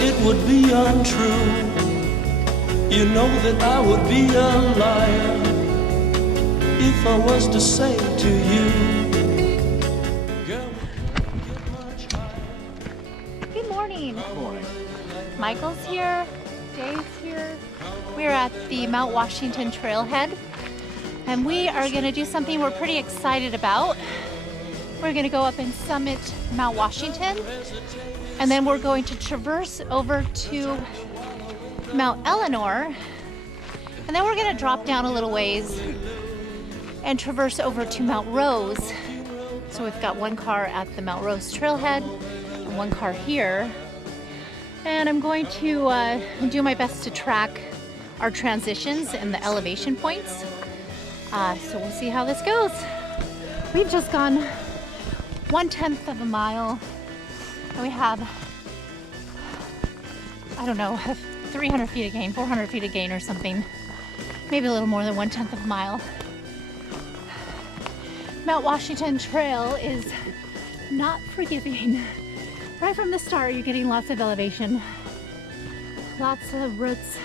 it would be untrue. You know that I would be a liar if I was to say to you, girl, we couldn't get much higher. Good morning. Good morning. Michael's here, Dave's here. We're at the Mount Washington trailhead, and we are going to do something we're pretty excited about. We're going to go up and summit Mount Washington, and then we're going to traverse over to Mount Eleanor, and then we're going to drop down a little ways and traverse over to Mount Rose. So we've got one car at the Mount Rose trailhead and one car here. And I'm going to do my best to track our transitions and the elevation points. So we'll see how this goes. We've just gone 1/10 of a mile, and we have, I don't know, 300 feet of gain, 400 feet of gain or something. Maybe a little more than 1/10 of a mile. Mount Washington Trail is not forgiving. Right from the start, you're getting lots of elevation. Lots of roots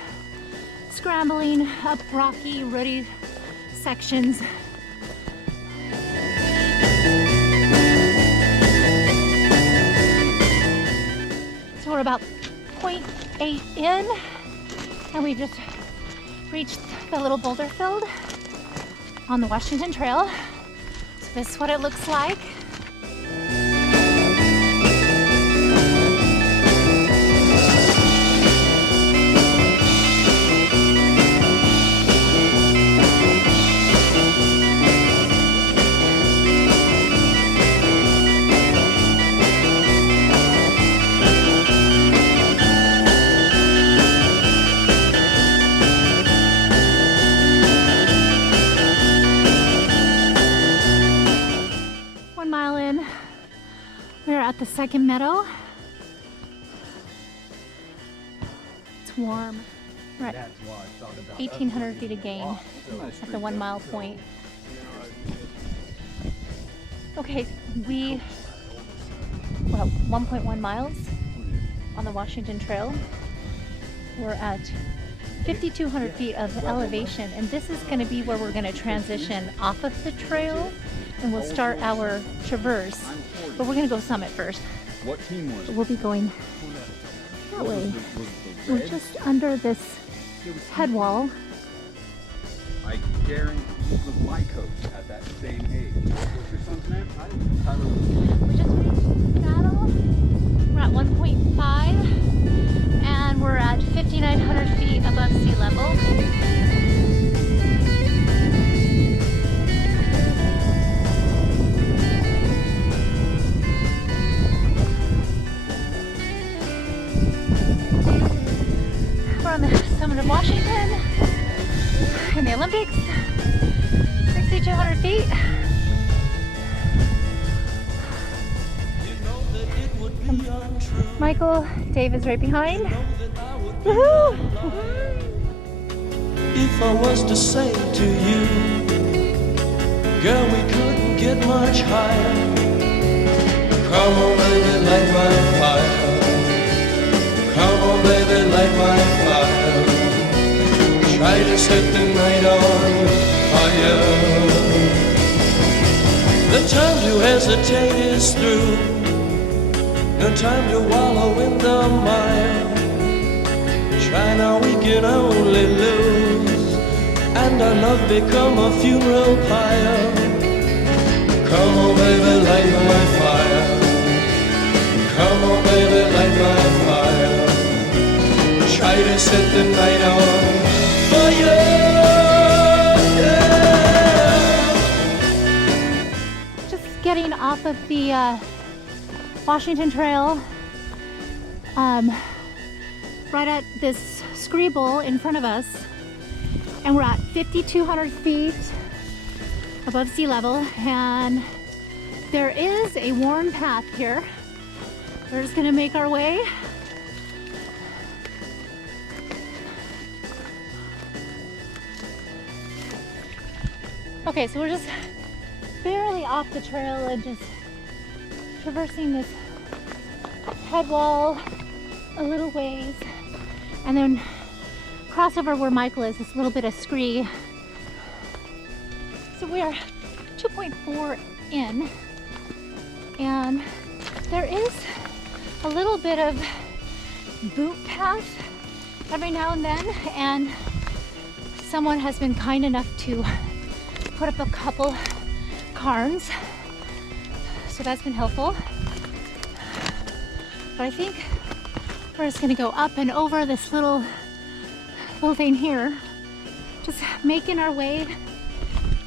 scrambling up rocky, rooty sections. So we're about 0.8 in, and we just reached the little boulder field on the Washington Trail. So this is what it looks like. We're at the second meadow. It's warm. We're at 1,800 feet of gain at the 1 mile point. Okay, well, 1.1 miles on the Washington Trail. We're at 5,200 feet of elevation, and this is going to be where we're going to transition off of the trail, and we'll start our traverse. But we're going to go summit first. What team was it? We'll be going that way. We're just under this head wall. I guarantee he was my coach at that same age. What's your son's name? Tyler. We just reached Saddle. We're at 1.5, and we're at 5,900 feet above sea level. On the summit of Washington in the Olympics, 6,200 feet. Michael, Dave is right behind. Woohoo! If I was to say to you, girl, we couldn't get much higher. Come on, baby, light my fire. Come on, baby, light my fire. Try to set the night on fire. The time to hesitate is through. No time to wallow in the mire. Try now, we can only lose, and our love become a funeral pyre. Come on, baby, light my fire. Come on, baby, light my fire. Try to set the night on fire. Yeah. Just getting off of the Washington Trail, right at this screeble in front of us, and we're at 5,200 feet above sea level, and there is a worn path here. We're just gonna make our way. Okay, so we're just barely off the trail and just traversing this head wall a little ways, and then cross over where Michael is, this little bit of scree. So we are 2.4 in, and there is a little bit of boot path every now and then, and someone has been kind enough to put up a couple cairns, so that's been helpful. But I think we're just gonna go up and over this little thing here, just making our way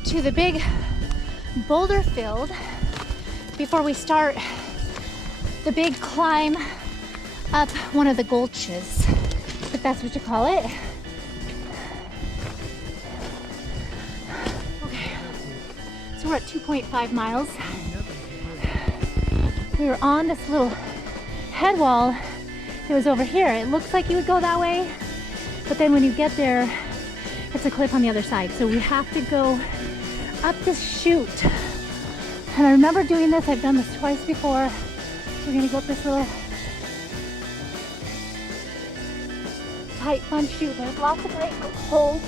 to the big boulder field before we start the big climb up one of the gulches, if that's what you call it. Okay, so we're at 2.5 miles. We were on this little head wall that was over here. It looks like you would go that way, but then when you get there, it's a cliff on the other side. So we have to go up this chute. And I remember doing this, I've done this twice before. We're gonna go up this little tight, fun chute. There's lots of great holds.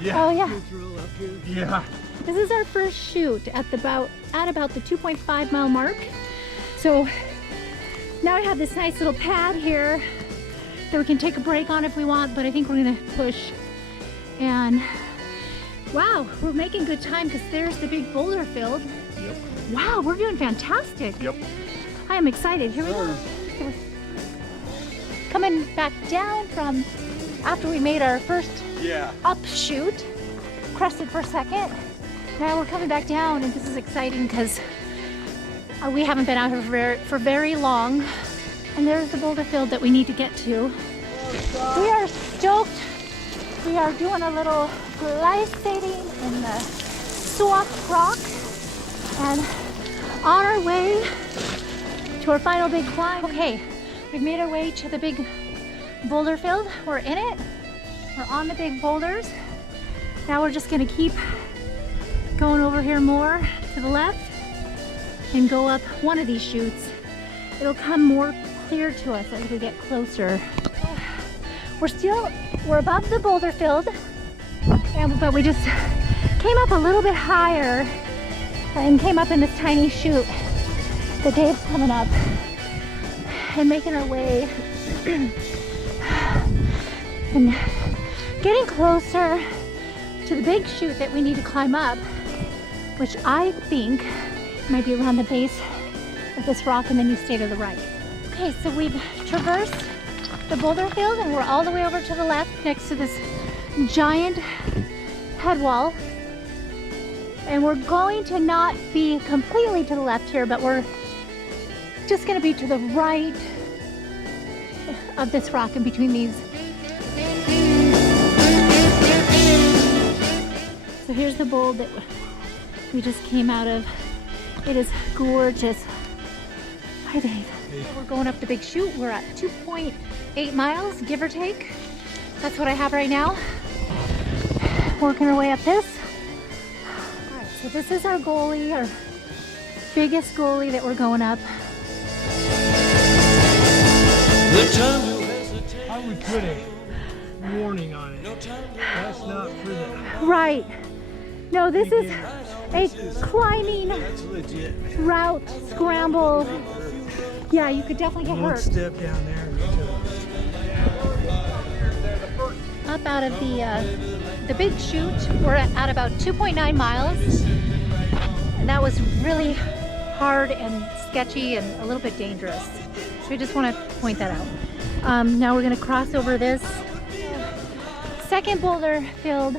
Yeah. Oh yeah. Yeah. This is our first chute at about the 2.5 mile mark. So now I have this nice little pad here that we can take a break on if we want, but I think we're gonna push. And wow, we're making good time because there's the big boulder field. Yep. Wow, we're doing fantastic. Yep. I am excited. Here we go. Coming back down from after we made our first up chute, crested for a second. Now we're coming back down, and this is exciting because we haven't been out here for very long. And there's the boulder field that we need to get to. We are stoked. We are doing a little glycading in the soft rock and on our way to our final big climb. Okay, we've made our way to the big boulder field. We're in it. We're on the big boulders. Now we're just gonna keep going over here more to the left and go up one of these chutes. It'll come more clear to us as we get closer. We're above the boulder field, but we just came up a little bit higher and came up in this tiny chute that Dave's coming up and making our way and getting closer to the big chute that we need to climb up, which I think might be around the base of this rock, and then you stay to the right. Okay, so we've traversed the boulder field and we're all the way over to the left next to this giant head wall. And we're going to not be completely to the left here, but we're just going to be to the right of this rock in between these. So here's the bowl that we just came out of. It is gorgeous. Hi, Dave. We're going up the big chute. We're at 2.8 miles, give or take. That's what I have right now. Working our way up this. All right, so this is our goalie, our biggest goalie that we're going up. I would put a warning on it. That's not for them. Right. No, this is a climbing That's legit, man. route, scramble. Yeah, you could definitely get One hurt. step down there and you're killed. Up out of the big chute, we're at about 2.9 miles. And that was really hard and sketchy and a little bit dangerous. So we just want to point that out. Now we're going to cross over this second boulder field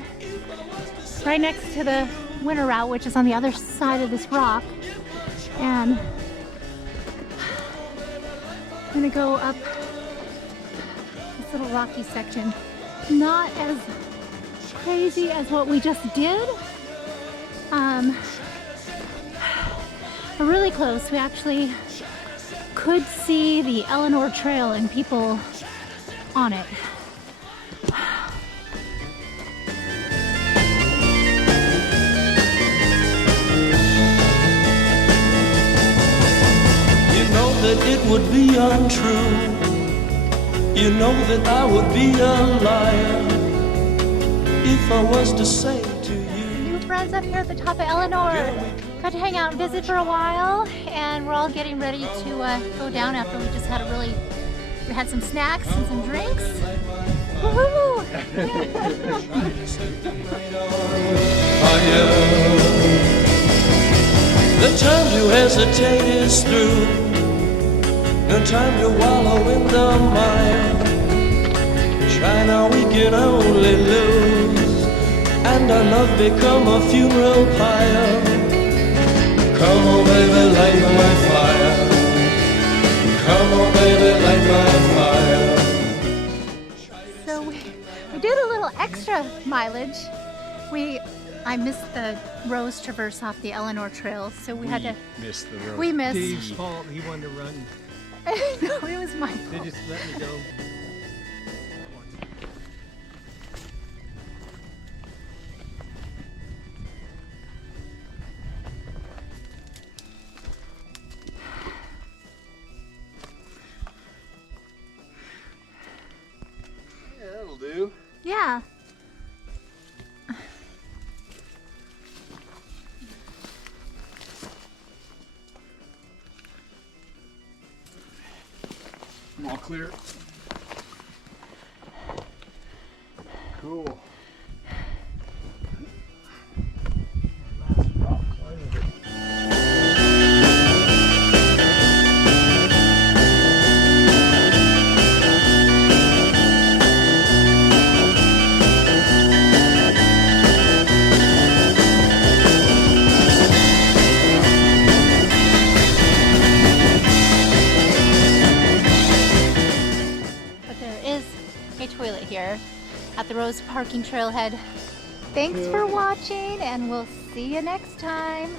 right next to the winter route, which is on the other side of this rock. And I'm going to go up this little rocky section. Not as crazy as what we just did. But really close. We actually could see the Eleanor trail and people on it. that it would be untrue. You know that I would be a liar if I was to say to you. New friends up here at the top of Eleanor. Got to hang out and visit for a while, and we're all getting ready to go down after we just had we had some snacks and some drinks. Woohoo! The time to hesitate is through. No time to wallow in the mire. Try now, we can only lose, and our love become a funeral pyre. Come on, baby, light my fire. Come on, baby, light my fire. So we did a little extra mileage. I missed the Rose Traverse off the Eleanor Trail, so we had to. Missed the road. We missed. Dave's fault. He wanted to run. No, it was my They fault. just let me go. Yeah, that'll do. Yeah. I'm all clear. Cool. But there is a toilet here at the Rose Parking Trailhead. Thanks for watching, and we'll see you next time.